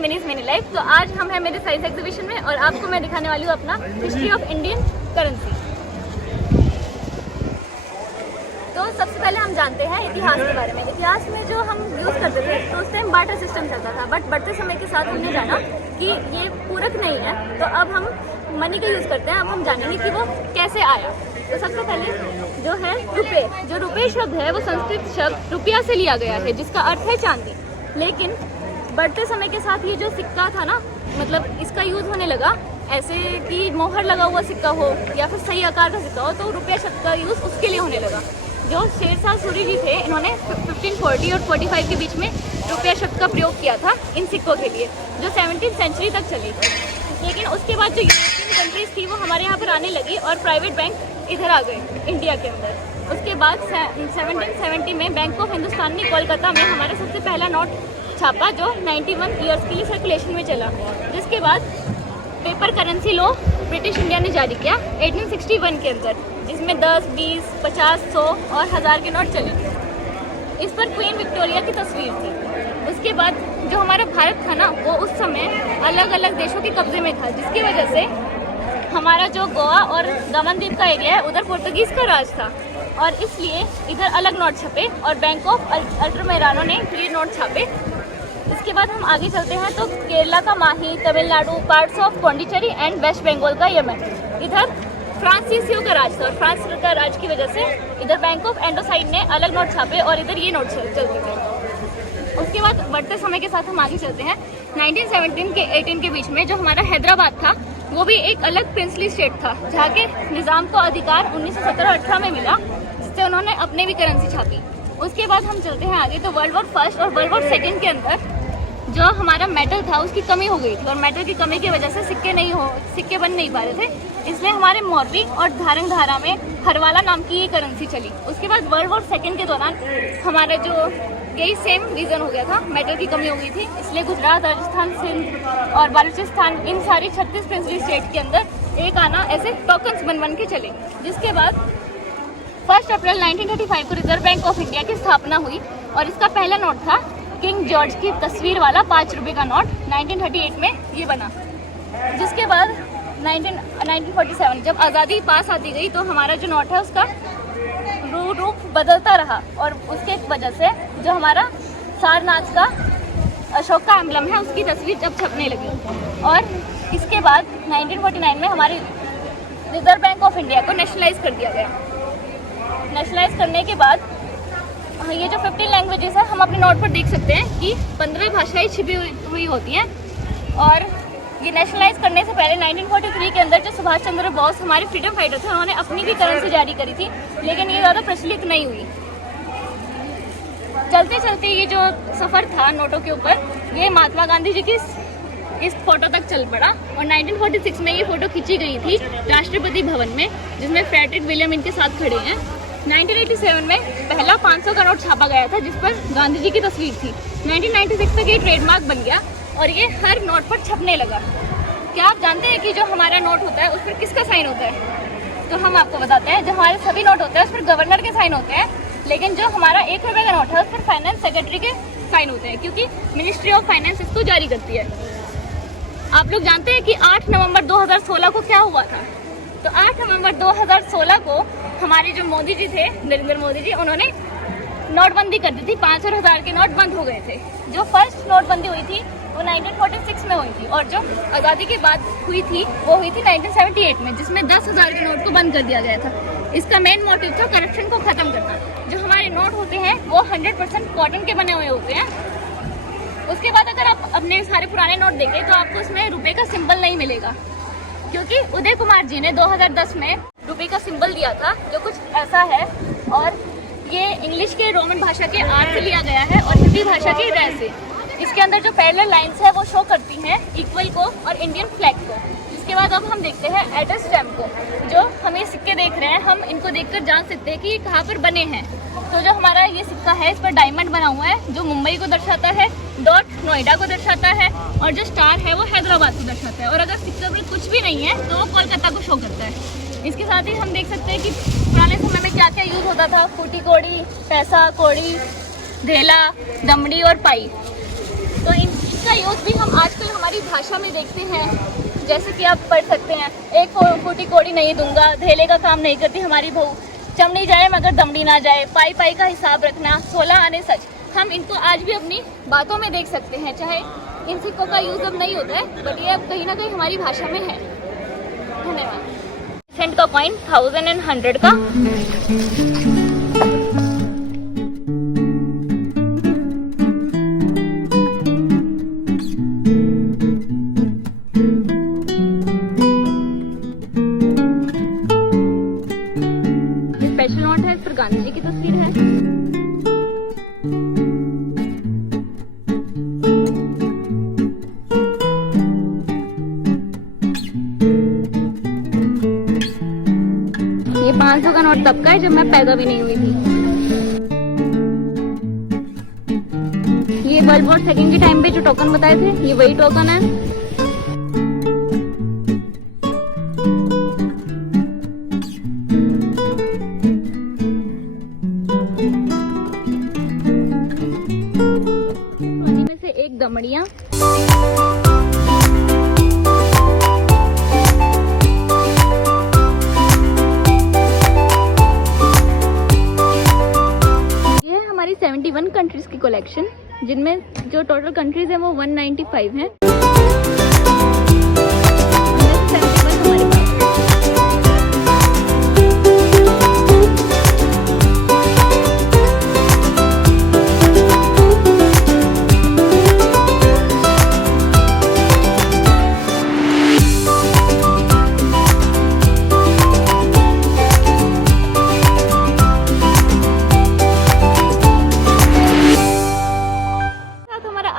Minis mini life. तो आज हम हैं मेरे साइंस एग्जीबिशन में और आपको मैं दिखाने वाली हूँ अपना हिस्ट्री ऑफ इंडियन करेंसी। तो सबसे पहले हम जानते हैं इतिहास के बारे में। इतिहास में जो हम यूज़ करते थे तो उस टाइम बार्टर सिस्टम चलता था, बट बढ़ते समय के साथ हमने जाना कि ये पूरक नहीं है, तो अब हम मनी का यूज़ करते हैं। अब हम जानेंगे कि वो कैसे आया। तो सबसे पहले जो है रुपये, जो रुपये शब्द है वो संस्कृत शब्द रुपया से लिया गया है, जिसका अर्थ है चांदी। लेकिन बढ़ते समय के साथ ये जो सिक्का था ना, मतलब इसका यूज़ होने लगा ऐसे कि मोहर लगा हुआ सिक्का हो या फिर सही आकार का सिक्का हो, तो रुपया शब्द का यूज़ उसके लिए होने लगा। जो शेरशाह सूरी जी थे, इन्होंने 1540 और 45 के बीच में रुपया शब्द का प्रयोग किया था इन सिक्कों के लिए, जो 17वीं सेंचुरी तक चली। लेकिन उसके बाद जो यूरोपियन कंट्रीज थी वो हमारे यहाँ पर आने लगी और प्राइवेट बैंक इधर आ गए इंडिया के अंदर। उसके बाद 1770 में बैंक ऑफ हिंदुस्तान ने कोलकाता में हमारा सबसे पहला नोट छापा, जो 91 ईयर्स के लिए सर्कुलेशन में चला। जिसके बाद paper currency law British India ने जारी किया 1861 के अंदर, जिसमें 10, 20, 50, 100 और 1000 के नोट चले। इस पर क्वीन विक्टोरिया की तस्वीर थी। उसके बाद जो हमारा भारत था ना, वो उस समय अलग अलग देशों के कब्जे में था, जिसकी वजह से हमारा जो गोवा और दमन द्वीप का एरिया है उधर पोर्तुगीज़ का राज था, और इसलिए इधर अलग नोट छपे और बैंक ऑफ अल्ट्रामेरानो ने ये नोट छापे। इसके बाद हम आगे चलते हैं तो केरला का Mahe, Tamil Nadu, parts of Pondicherry and West Bengal का यमन, इधर फ्रांसीसियों का राज था, और फ्रांस का राज की वजह से इधर बैंक ऑफ एंडोसाइन ने अलग नोट छापे और इधर ये नोट चलते थे। उसके बाद बढ़ते समय के साथ हम आगे चलते हैं 1917 के 18 के बीच में जो हमारा हैदराबाद था, वो भी एक अलग प्रिंसली स्टेट था, जहाँ के निज़ाम को अधिकार 1917-18 में मिला, जिससे उन्होंने अपने भी करेंसी छापी। उसके बाद हम चलते हैं आगे तो वर्ल्ड वॉर फर्स्ट और वर्ल्ड वॉर सेकेंड के अंदर जो हमारा मेटल था उसकी कमी हो गई थी, और मेटल की कमी की वजह से सिक्के बन नहीं पा रहे थे, इसलिए हमारे मौर्वी और धारंगधारा में हरवाला नाम की ये करेंसी चली। उसके बाद वर्ल्ड वॉर सेकेंड के दौरान हमारा जो यही सेम रीज़न हो गया था, मेटल की कमी हो गई थी, इसलिए गुजरात, राजस्थान, सिंध और बलूचिस्तान, इन सारी 36 प्रिंसली स्टेट के अंदर एक आना ऐसे टोकन्स बन के चले। जिसके बाद 1 अप्रैल 1935 को रिजर्व बैंक ऑफ इंडिया की स्थापना हुई, और इसका पहला नोट था किंग जॉर्ज की तस्वीर वाला 5 रुपये का नोट, 1938 में ये बना। जिसके बाद 1947 जब आज़ादी पास आती गई तो हमारा जो नोट है उसका रूप बदलता रहा, और उसके वजह से जो हमारा सारनाथ का अशोक का एम्बलम है उसकी तस्वीर जब छपने लगी। और इसके बाद 1949 में हमारे रिजर्व बैंक ऑफ इंडिया को नेशनलाइज कर दिया गया। नेशनलाइज करने के बाद ये जो 15 लैंग्वेजेस है हम अपने नोट पर देख सकते हैं कि 15 भाषाएं छिपी हुई होती हैं। और ये नेशनलाइज करने से पहले 1943 के अंदर जो सुभाष चंद्र बोस हमारे फ्रीडम फाइटर थे, उन्होंने अपनी भी करेंसी जारी करी थी, लेकिन ये ज़्यादा प्रचलित नहीं हुई। चलते चलते ये जो सफ़र था नोटों के ऊपर, ये महात्मा गांधी जी की इस फोटो तक चल पड़ा, और 1946 में ये फ़ोटो खींची गई थी राष्ट्रपति भवन में, जिसमें फ्रेडरिक विलियम इनके साथ खड़े हैं। 1987 में पहला 500 का नोट छापा गया था, जिस पर गांधी जी की तस्वीर थी। 1996 तक ये ट्रेडमार्क बन गया और ये हर नोट पर छपने लगा। क्या आप जानते हैं कि जो हमारा नोट होता है उस पर किसका साइन होता है? तो हम आपको बताते हैं, जो हमारे सभी नोट होते हैं उस पर गवर्नर के साइन होते हैं, लेकिन जो हमारा 1 रुपये का नोट है उस पर फाइनेंस सेक्रेटरी के साइन होते हैं, क्योंकि मिनिस्ट्री ऑफ फाइनेंस इसको जारी करती है। आप लोग जानते हैं कि 8 नवंबर 2016 को क्या हुआ था? तो 8 नवंबर 2016 को हमारे जो मोदी जी थे, नरेंद्र मोदी जी, उन्होंने नोटबंदी कर दी थी। 5 और 1000 के नोट बंद हो गए थे। जो फर्स्ट नोटबंदी हुई थी वो 1946 में हुई थी, और जो आज़ादी के बाद हुई थी वो हुई थी 1978 में, जिसमें 10,000 के नोट को बंद कर दिया गया था। इसका मेन मोटिव था करप्शन को ख़त्म करना। जो हमारे नोट होते हैं वो 100% कॉटन के बने हुए होते हैं। उसके बाद अगर आप अपने सारे पुराने नोट देखें तो आपको उसमें रुपये का सिंबल नहीं मिलेगा, क्योंकि उदय कुमार जी ने 2010 में रुपये का सिंबल दिया था, जो कुछ ऐसा है, और ये इंग्लिश के रोमन भाषा के आर से लिया गया है और हिंदी भाषा के रे से। इसके अंदर जो पैरेलल लाइंस है वो शो करती हैं इक्वल को और इंडियन फ्लैग को। इसके बाद अब हम देखते हैं एड्रेस स्टैम्प को। जो हम ये सिक्के देख रहे हैं, हम इनको देखकर जान सकते हैं कि ये कहाँ पर बने हैं। तो जो हमारा ये सिक्का है, इस पर डायमंड बना हुआ है, जो मुंबई को दर्शाता है, डॉट नोएडा को दर्शाता है, और जो स्टार है वो हैदराबाद को दर्शाता है। और अगर सिक्के में कुछ भी नहीं है तो वो कोलकाता को शो करता है। इसके साथ ही हम देख सकते हैं कि पुराने समय में क्या क्या यूज़ होता था। फूटी कौड़ी, पैसा कौड़ी, धेला, दमड़ी और पाई। तो इनका का यूज़ भी हम आजकल हमारी भाषा में देखते हैं। जैसे कि आप पढ़ सकते हैं, एक फूटी कोड़ी नहीं दूंगा, धेले का काम नहीं करती हमारी बहू, चमड़ी जाए मगर दमड़ी ना जाए, पाई पाई का हिसाब रखना, 16 आने सच। हम इनको आज भी अपनी बातों में देख सकते हैं। चाहे इन सिक्कों का यूज़ अब नहीं होता है, बट ये अब कहीं ना कहीं हमारी भाषा में है। धन्यवाद। सेंट का कॉइन 1000 and 100 का। स्पेशल नोट है, इस पर गांधी जी की तस्वीर है। ये 500 का नोट तब का है जब मैं पैदा भी नहीं हुई थी। ये वर्ल्ड वॉर सेकेंड के टाइम पे जो टोकन बताए थे, ये वही टोकन है। में से एक दमड़ियाँ, ये है हमारी 71 कंट्रीज की कलेक्शन, जिनमें जो टोटल कंट्रीज है वो 195 हैं।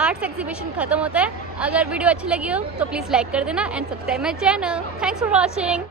आर्ट्स एग्जीबिशन खत्म होता है। अगर वीडियो अच्छी लगी हो तो प्लीज़ लाइक कर देना and subscribe my channel. Thanks for watching.